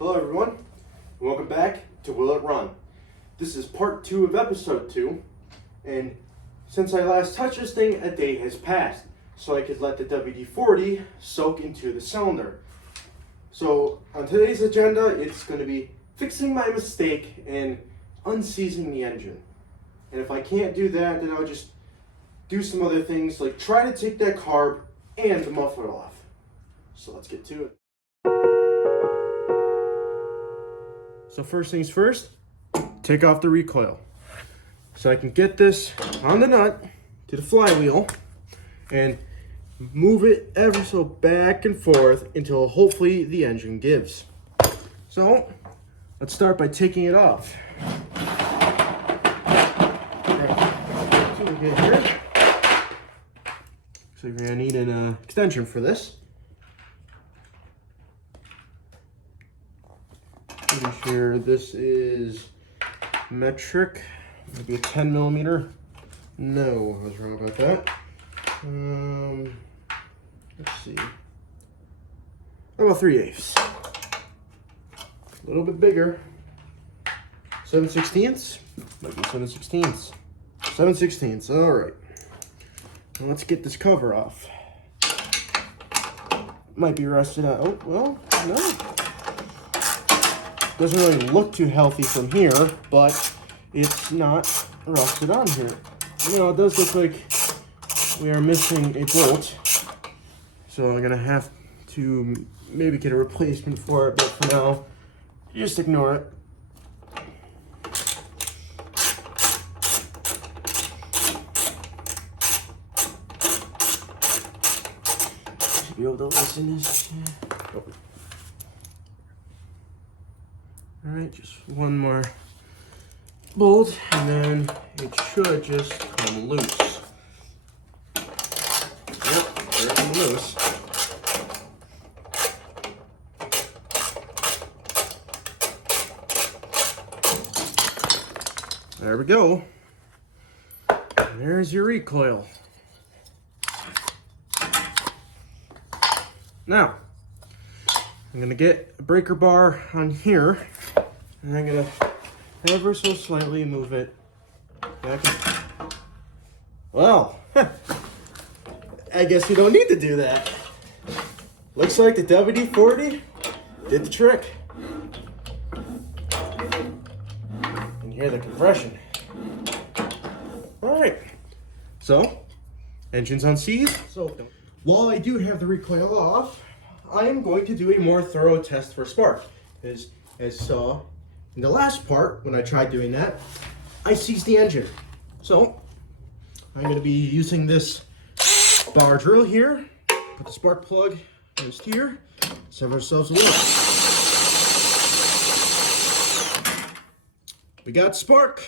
Hello everyone, and welcome back to Will It Run. This is part 2 of episode 2, and since I last touched this thing, a day has passed, so I could let the WD-40 soak into the cylinder. So on today's agenda, it's going to be fixing my mistake and unseizing the engine. And if I can't do that, then I'll just do some other things, like try to take that carb and the muffler off. So let's get to it. So first things first, take off the recoil. So I can get this on the nut to the flywheel and move it ever so back and forth until hopefully the engine gives. So let's start by taking it off. So you're gonna need an extension for this. Pretty sure this is metric, maybe a 10 millimeter. No, I was wrong about that. Let's see. How about 3/8? A little bit bigger. 7/16? Might be 7/16. 7/16, all right. Now let's get this cover off. Might be rusted out. Oh, well, no. Doesn't really look too healthy from here, but it's not rusted on here. You know, it does look like we are missing a bolt. So I'm gonna have to maybe get a replacement for it, but for now, just ignore it. Should be able to loosen this. Oh. All right, just one more bolt, and then it should just come loose. Yep, there it comes loose. There we go. There's your recoil. Now, I'm gonna get a breaker bar on here, and I'm gonna ever so slightly move it back. Well, I guess we don't need to do that. Looks like the WD-40 did the trick. And hear the compression. All right, so engine's unseized. So while I do have the recoil off, I am going to do a more thorough test for spark. As saw in the last part, when I tried doing that, I seized the engine. So I'm going to be using this bar drill here, put the spark plug just here, sever ourselves a little. We got spark.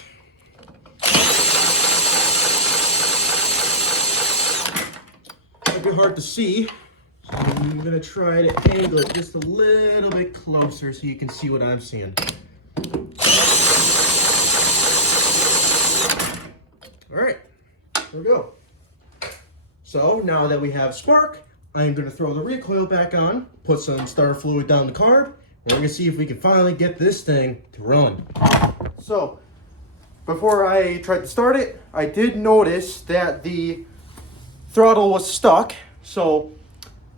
Might be hard to see. So I'm going to try to angle it just a little bit closer so you can see what I'm seeing. All right, here we go. So now that we have spark, I'm going to throw the recoil back on, put some starter fluid down the carb, and we're going to see if we can finally get this thing to run. So before I tried to start it, I did notice that the throttle was stuck. So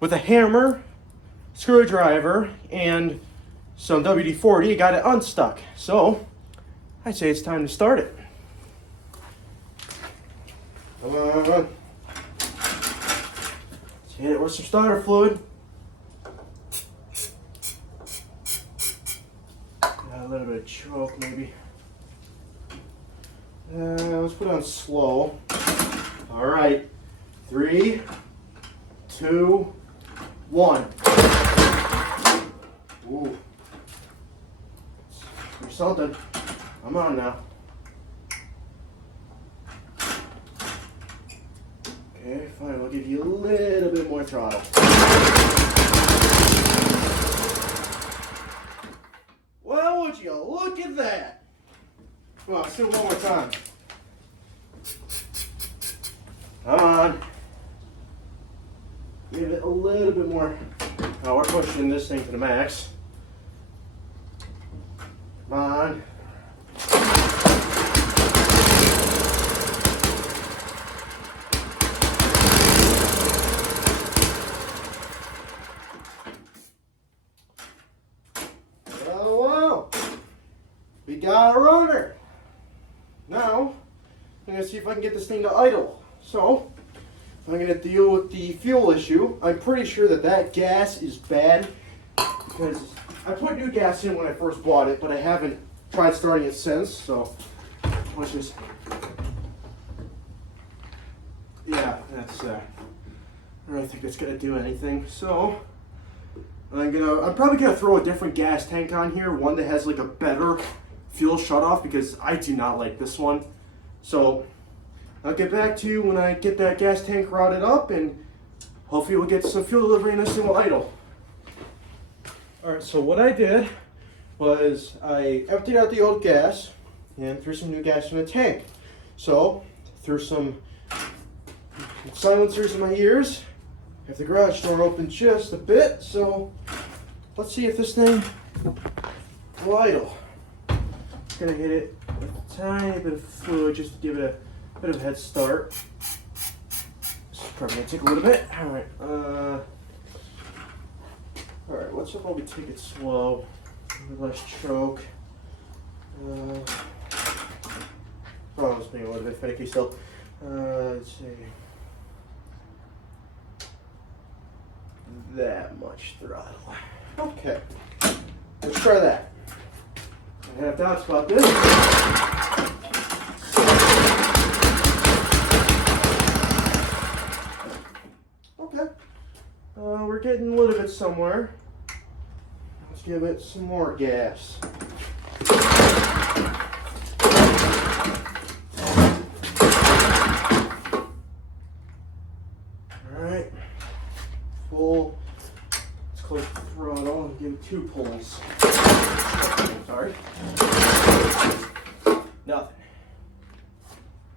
with a hammer, screwdriver, and some WD-40, I got it unstuck. So I'd say it's time to start it. Come on. Let's hit it with some starter fluid. Got a little bit of choke maybe. Let's put it on slow. All right, 3, 2, 1. Ooh. There's something. Come on now. Okay, fine. I'll give you a little bit more throttle. Well, would you look at that? Come on, let's do it one more time. Come on. Give it a little bit more. Oh, we're pushing this thing to the max. Come on. Oh, wow. We got a runner. Now, I'm going to see if I can get this thing to idle. So, I'm going to deal with the fuel issue. I'm pretty sure that that gas is bad because I put new gas in when I first bought it, but I haven't tried starting it since. So, let's just, yeah, that's, I don't really think that's going to do anything. So, I'm probably going to throw a different gas tank on here, one that has like a better fuel shutoff because I do not like this one. So, I'll get back to you when I get that gas tank routed up, and hopefully we'll get some fuel delivery and this thing will idle. Alright, so what I did was I emptied out the old gas and threw some new gas in the tank. So, threw some silencers in my ears. I have the garage door open just a bit, so let's see if this thing will idle. Gonna hit it with a tiny bit of fluid just to give it a bit of a head start. This is probably gonna take a little bit. Alright, let's probably take it slow. A little less choke. Probably was being a little bit finicky still. Let's see. That much throttle. Okay, let's try that. I have doubts about this. Okay, we're getting a little bit somewhere. Let's give it some more gas. Alright, full. Let's close the throttle and give it 2 pulls. Sorry. Nothing.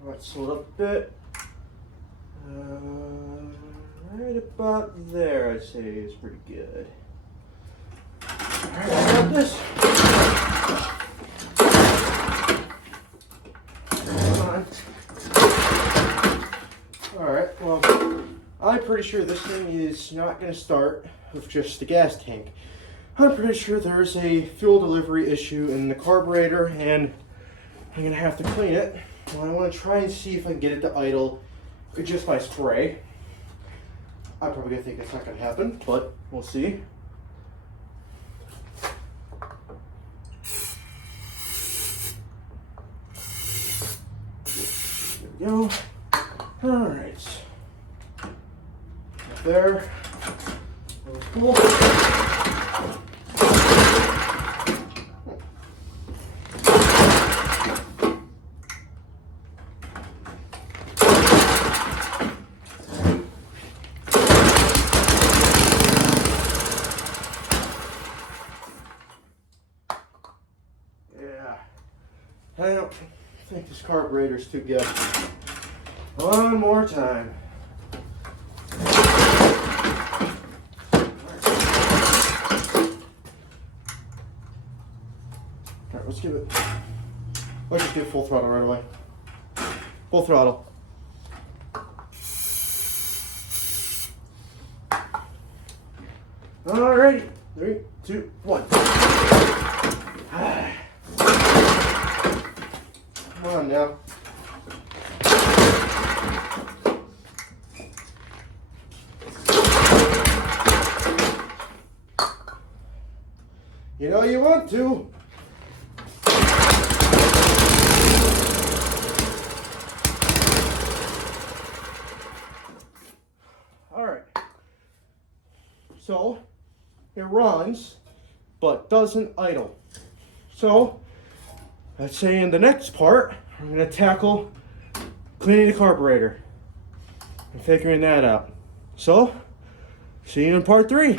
Alright, slow it up a bit. Right about there, I'd say is pretty good. Alright, I got this. Come on. Alright, well, I'm pretty sure this thing is not going to start with just the gas tank. I'm pretty sure there's a fuel delivery issue in the carburetor, and I'm going to have to clean it. Well, I want to try and see if I can get it to idle just by spray. I'm probably going to think that's not going to happen, but we'll see. There we go. Alright. Up there. Cool. I don't think this carburetor's too good. One more time. Alright, let's just give it full throttle right away. Full throttle. Alrighty. 3, 2, 1. Come on now. You know you want to. All right. So it runs, but doesn't idle. So let's say in the next part, I'm going to tackle cleaning the carburetor and figuring that out. So, see you in part 3.